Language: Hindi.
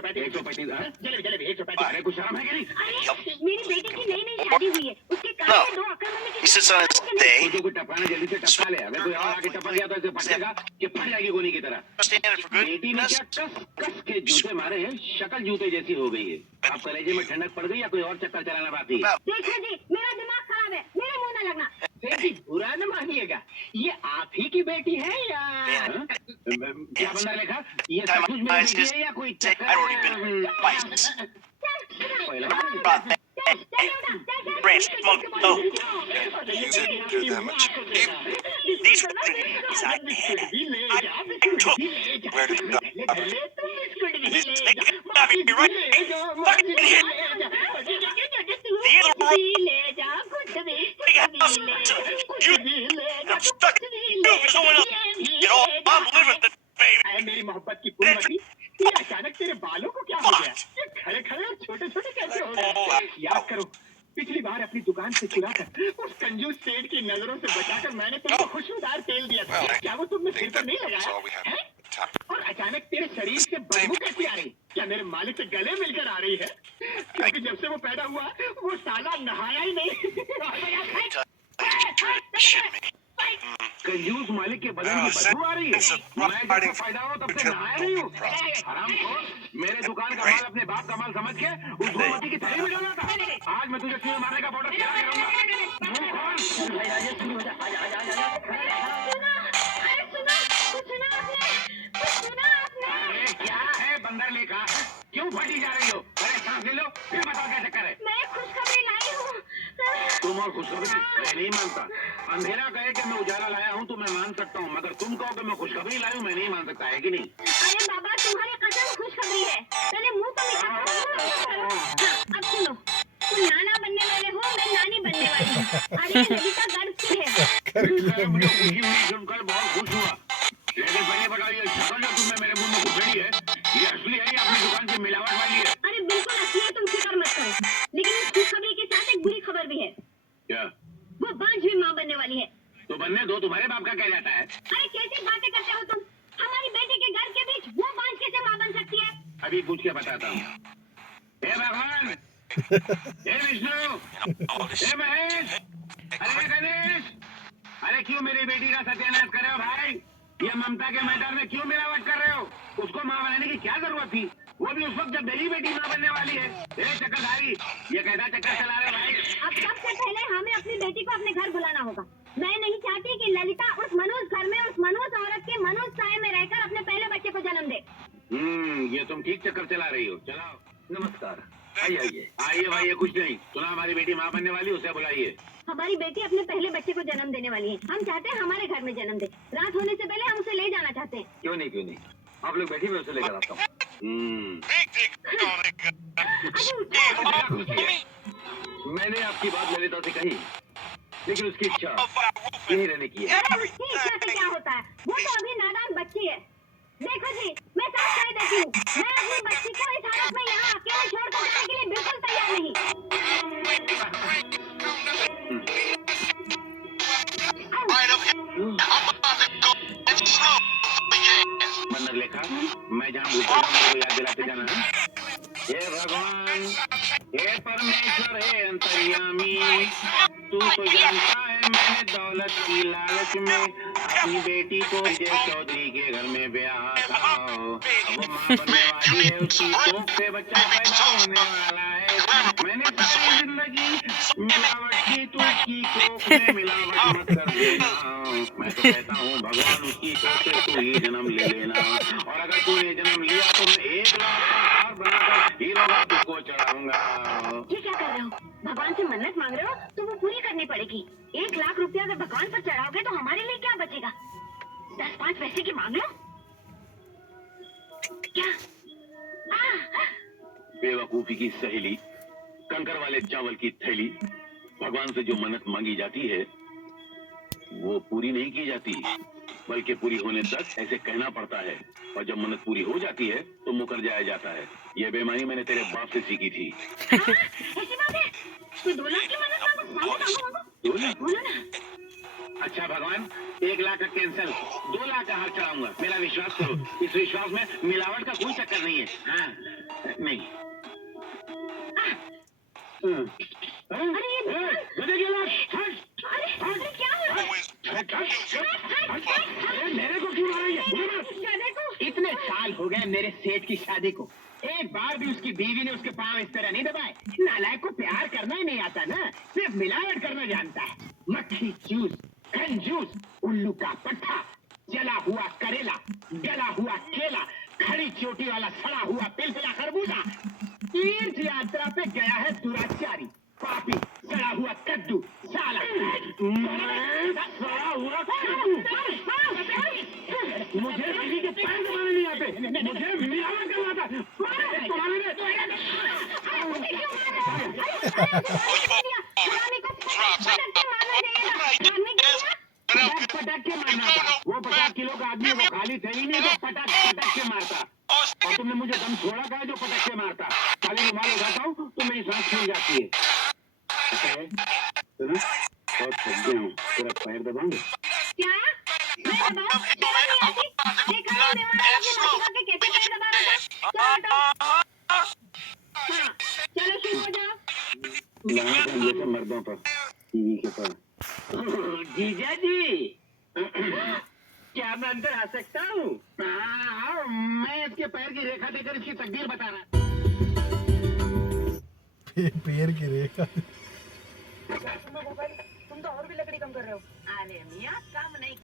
135 जलेबी 135। अरे कुछ शर्म है कि नहीं? अरे मेरी बेटी की नई नई शादी हुई है, उसके कान में 2 अकलमंद He sits on his day, जो कोई टपकाना जल्दी से टपका ले। अगर कोई और आके टपक गया तो ऐसे फटेगा कि फट जाएगी गोली की तरह। standing for बेटी ने goodness. क्या कस के जूते मारे हैं, शक्ल जूते जैसी हो गई है। अब कलेजे में ठंडक पड़ गई या कोई और चक्कर चलाना बाकी है? देखो जी, मेरा दिमाग खराब है, मेरे मुंह न लगना। बेटी बुरा न मानिएगा, ये आप ही की बेटी है या क्या बंदा लिखा? ये सब कुछ मेरी बेटी है या कोई चक्कर? I'd already been spiced. Branch, monkey, oh. You didn't do that much. These are the things I had. I took. Where did that happen? Take it out of me right fucking here. The other room. I'm stuck in you with someone else. You know, I'm living the baby. अरे मेरी मोहब्बत की पूर्णमती, ये अचानक तेरे बालों को क्या हो गया? ये खड़े खड़े और छोटे छोटे कैसे हो गए? याद करो, पिछली बार अपनी दुकान से चुरा कर उस कंजूस सेठ की नजरों से बचाकर मैंने तुमको खुशबूदार तेल दिया था। क्या वो तुमने सिर पर नहीं लगाया? और अचानक तेरे शरीर से बदबू कैसी आ रही? क्या मेरे मालिक से गले मिलकर आ रही है? क्योंकि जब से वो पैदा हुआ, वो साला नहाया ही नहीं। Shit me. कंजूस मालिक के बदन की बदबू आ रही है। मैं जब फायदा हो तब से नहाया नहीं हूँ। हरामखोर, मेरे दुकान का माल अपने बाप का माल समझ के उस गोमती की थैली में डाला था। आज मैं तुझे तीर मारने का बॉर्डर तैयार करूंगा। मुंह खोल। अरे क्या है बंदर लेखा? क्यों फटी जा रही हो? अरे सांस ले लो, फिर बताओ क्या चक्कर है? मैं खुशखबरी लाई हूँ। तुम और खुशखबरी? मैं नहीं मानता। अंधेरा कहे कि मैं उजाला लाया हूँ तो मैं मान सकता हूँ, मगर तुम कहो कि मैं खुशखबरी लाई हूँ, मैं नहीं मान सकता, है कि नहीं? अरे बाबा, तुम्हारे कसम खुशखबरी है। पहले मुंह तो निकालो। अब सुनो, तुम नाना बनने वाले हो, मैं नानी बनने वाली हूँ। अरे ललिता गर्भ की है। मुझे खुशी हुई सुनकर, बहुत खुश हुआ। लेकिन पहले बताओ, ये शक्ल जो तुमने मेरे मुंह में घुसेड़ी है, ये असली है या अपनी दुकान की मिलावट वाली है? अरे बिल्कुल असली है, तुम फिक्र मत करो। लेकिन इस खुशखबरी के साथ एक बुरी खबर भी है। क्या? वो बांझ माँ बनने वाली है। तो बनने दो, तुम्हारे बाप का क्या जाता है? अरे कैसी बातें करते हो तुम? हमारी बेटी के घर के बीच वो बांझ कैसे माँ बन सकती है? अभी पूछ के बताता हूँ। हे भगवान, हे विष्णु, हे महेश, अरे गणेश, अरे क्यों मेरी बेटी का सत्यानाश कर रहे हो भाई? ये ममता के मैदान में क्यों मिलावट कर रहे हो? उसको माँ बनाने की क्या जरूरत थी? वो भी उस वक्त जब मेरी बेटी माँ बनने वाली है। चक्करधारी, ये कैसा चक्कर चला रहे भाई? अब सबसे पहले हमें अपनी बेटी को अपने घर बुलाना होगा। मैं नहीं चाहती कि ललिता उस मनुष्य घर में उस मनुष्य औरत के मनुष्य साय में रहकर अपने पहले बच्चे को जन्म दे। ये तुम ठीक चक्कर चला रही हो। चलाओ। नमस्कार, आइए आइए भाई, ये कुछ नहीं सुना, हमारी बेटी माँ बनने वाली, उसे बुलाइए। हमारी बेटी अपने पहले बच्चे को जन्म देने वाली है। हम चाहते हैं हमारे घर में जन्म दे। रात होने से पहले हम उसे ले जाना चाहते हैं। क्यों नहीं, आप लोग बैठिए, मैं उसे लेकर आता हूँ। मैंने आपकी बात ललिता से कही, लेकिन उसकी इच्छा यही रहने की है। उसकी इच्छा से क्या होता है? वो तो अभी नादान बच्ची है। देखो जी, मैं साफ कह देती हूँ, मैं अपनी बच्ची को इस हालत में यहाँ अकेले छोड़कर जाने के लिए बिल्कुल तैयार नहीं। बंदर लेखा, मैं जहाँ भूखा हूँ मेरे को याद दिलाते जाना है। हे भगवान, हे परमेश्वर, हे अंतर्यामी, तू तो जानता है मैंने दौलत की लालच में अपनी बेटी को विजय चौधरी के घर में ब्याह था। वो माँ बनने वाली है, उसकी कोख से बच्चा पैदा होने वाला है। मैंने सारी जिंदगी मिलावट की, तू उसकी कोख में मिलावट मत कर देना। मैं तो कहता हूँ भगवान, उसकी कोख से तू ही जन्म ले लेना, और अगर तू ये जन्म लिया तो मैं 1 लाख का हार बनाकर हीरो बाबू को चढ़ाऊंगा। ये क्या कर रहे हो? भगवान से मन्नत मांग रहे हो तो वो पूरी करनी पड़ेगी। 1 लाख रुपया अगर भगवान पर चढ़ाओगे तो हमारे लिए क्या बचेगा? 10-5 पैसे की मांग लो। क्या? बेवकूफी की सहेली, कंकर वाले चावल की थैली। भगवान से जो मन्नत मांगी जाती है वो पूरी नहीं की जाती, बल्कि पूरी होने तक ऐसे कहना पड़ता है, और जब मन्नत पूरी हो जाती है तो मुकर जाया जाता है। ये बेईमानी मैंने तेरे बाप से सीखी थी। ऐसी बात है? तो 2 लाख की मन्नत मांगो। 2 लाख? अच्छा भगवान, 1 लाख का कैंसिल, 2 लाख का हाथ चढ़ाऊंगा। मेरा विश्वास करो, इस विश्वास में मिलावट का कोई चक्कर नहीं है। हाँ। नहीं। अरे ये गधे के लाश, हट, अरे क्या हो रहा है? हट, अरे मेरे को क्यों मारेंगे? गधे को इतने साल हो गए मेरे सेठ की शादी को, एक बार भी उसकी बीवी ने उसके पांव इस तरह नहीं दबाए। नालायक को प्यार करना ही नहीं आता ना, सिर्फ मिलावट करना जानता है। मक्खी चूस, कंजूस, उल्लू का पट्टा, जला हुआ करेला, गला हुआ केला, खड़ी चोटी वाला सड़ा हुआ पिलपिला खरबूजा। तीर्थ यात्रा पे गया है दुराचारी, पापी, सड़ा हुआ कद्दू, साला। सड़ा हुआ कद्दू। मुझे किसी के पैर दबाने नहीं आते, मुझे मिलावट करना था। पटक के मारना था। वो 50 किलो का आदमी, वो खाली थे ही नहीं, तो पटक पटक के मारता। और तुमने मुझे दम छोड़ा था जो पटक के मारता। खाली रुमाल उठाता हूँ तो मेरी सांस छूट जाती है। अच्छा है, सुनो, बहुत थक गया हूँ, तेरा पैर दबाऊंगा। क्या? मैं दबाऊं? शर्म नहीं आती? देखा ना मेवाड़ अपनी माँ के कैसे पैर दबा रहा था? चलो हटो। हाँ, चलो शुरू हो जाओ। लाना था जैसे मर्दों पर, टीवी के पर। जीजा जी, क्या मैं अंदर आ सकता हूँ? हाँ, मैं इसके पैर की रेखा देकर इसकी तकदीर बता रहा। पैर की रेखा। तुम तो और भी लकड़ी कम कर रहे हो। अरे मियाँ कम नहीं